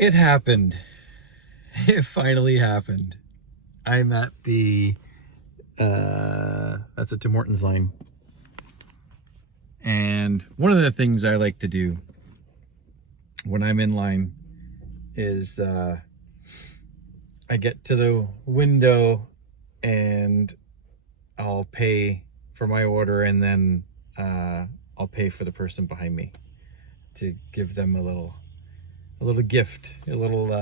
It happened. It finally happened. I'm at the, that's a Tim Hortons line. And one of the things I like to do when I'm in line is I get to the window and I'll pay for my order, and then I'll pay for the person behind me to give them a little gift, a little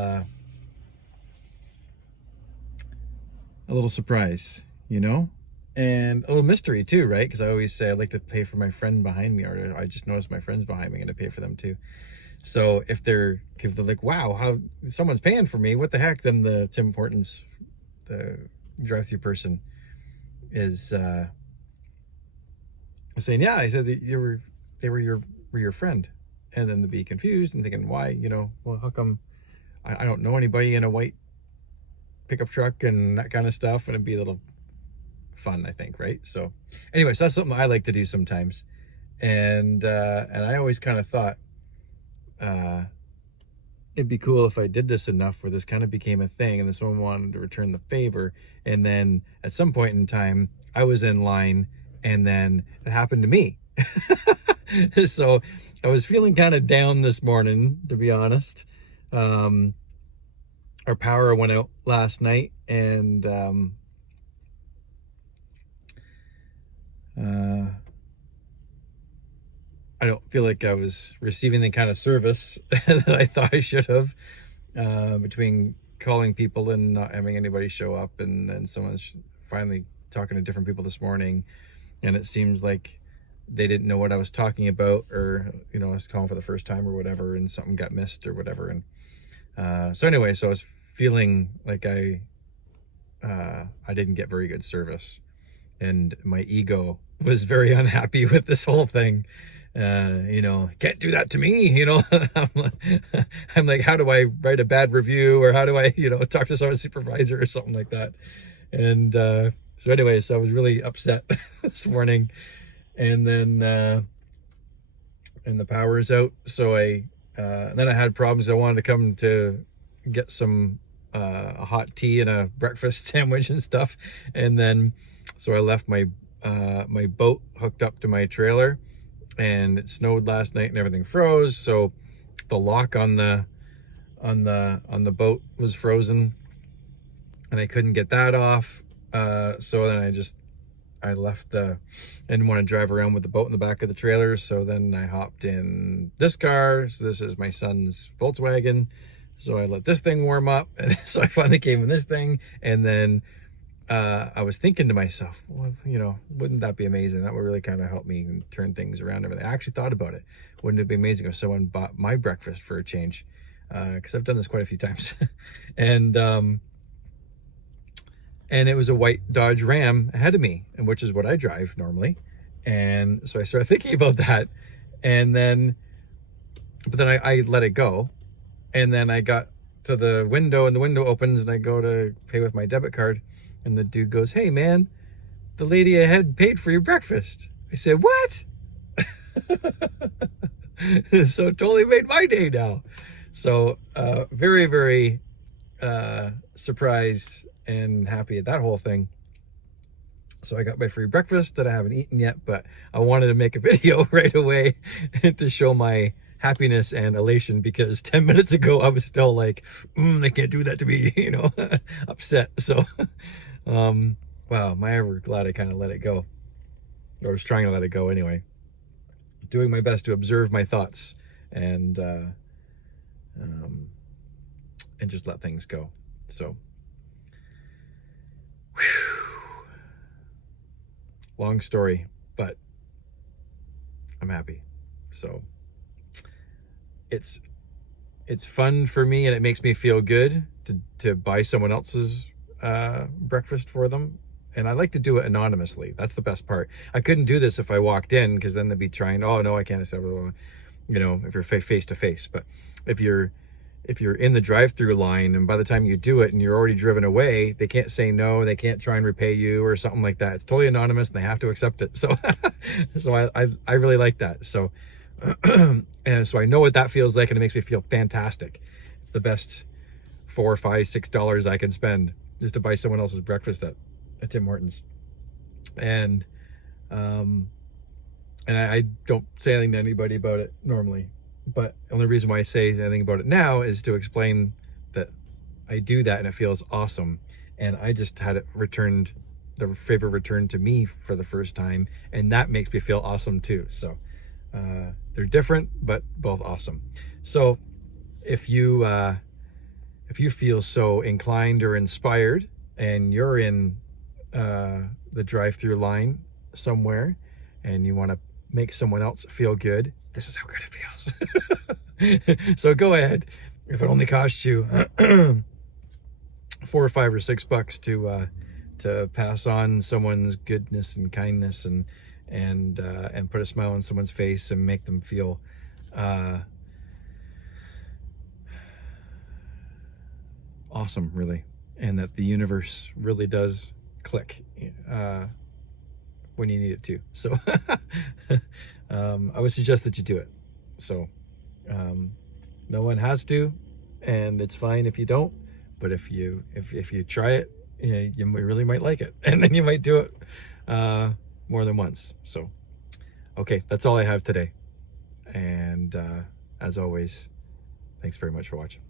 surprise, you know? And a little mystery too, right? Because I always say I like to pay for my friend behind me, or I just notice my friends behind me and I pay for them too. So if they're like, wow, how someone's paying for me, what the heck? Then the Tim Hortons, the drive-through person is saying, yeah, I said that they were your friend. And then they'd be confused and thinking, why, well, how come I don't know anybody in a white pickup truck and that kind of stuff. And it'd be a little fun, I think, right? So anyway, so that's something I like to do sometimes. And I always kind of thought it'd be cool if I did this enough where this kind of became a thing and this one wanted to return the favor. And then at some point in time, I was in line and then it happened to me. So I was feeling kind of down this morning, to be honest. Our power went out last night, and I don't feel like I was receiving the kind of service that I thought I should have, between calling people and not having anybody show up, and then someone's finally talking to different people this morning, and it seems like they didn't know what I was talking about, or I was calling for the first time or whatever, and something got missed or whatever. And so anyway, so I was feeling like I didn't get very good service, and my ego was very unhappy with this whole thing. Can't do that to me, I'm like, how do I write a bad review, or how do I, talk to someone's supervisor or something like that? And so anyway, so I was really upset this morning, and then and the power is out. So then I had problems. I wanted to come to get some a hot tea and a breakfast sandwich and stuff, and then so I left my my boat hooked up to my trailer, and it snowed last night and everything froze, so the lock on the boat was frozen and I couldn't get that off. So then I left I didn't want to drive around with the boat in the back of the trailer, so then I hopped in this car. So this is my son's Volkswagen, so I let this thing warm up, and so I finally came in this thing. And then I was thinking to myself, well, wouldn't that be amazing? That would really kind of help me turn things around and everything. I actually thought about it. Wouldn't it be amazing if someone bought my breakfast for a change? Because I've done this quite a few times. And it was a white Dodge Ram ahead of me, and which is what I drive normally. And so I started thinking about that, but then I let it go. And then I got to the window, and the window opens, and I go to pay with my debit card, and the dude goes, "Hey man, the lady ahead paid for your breakfast." I said, "What?" So it totally made my day now. So very, very surprised and happy at that whole thing. So I got my free breakfast that I haven't eaten yet, but I wanted to make a video right away to show my happiness and elation, because 10 minutes ago I was still like, they can't do that to me, upset. So wow, am I ever glad I kind of let it go, or was trying to let it go anyway, doing my best to observe my thoughts and just let things go. So long story, but I'm happy. So it's fun for me, and it makes me feel good to buy someone else's breakfast for them. And I like to do it anonymously. That's the best part. I couldn't do this if I walked in, because then they'd be trying, oh no, I can't accept, if you're face to face. But if you're in the drive-through line, and by the time you do it and you're already driven away, they can't say no, they can't try and repay you or something like that. It's totally anonymous, and they have to accept it. So so I really like that. So and so I know what that feels like, and it makes me feel fantastic. It's the best $4, $5, $6 I can spend just to buy someone else's breakfast at Tim Hortons. And I don't say anything to anybody about it normally, but the only reason why I say anything about it now is to explain that I do that and it feels awesome. And I just had it returned, the favor returned to me for the first time, and that makes me feel awesome too. So they're different, but both awesome. So if you feel so inclined or inspired and you're in the drive-through line somewhere and you want to make someone else feel good, this is how good it feels. So go ahead. If it only costs you $4 or $5 or $6 to pass on someone's goodness and kindness and put a smile on someone's face and make them feel awesome, really, and that the universe really does click when you need it to. So I would suggest that you do it. So no one has to, and it's fine if you don't, but if you try it, you really might like it, and then you might do it more than once. So okay, that's all I have today, and as always, thanks very much for watching.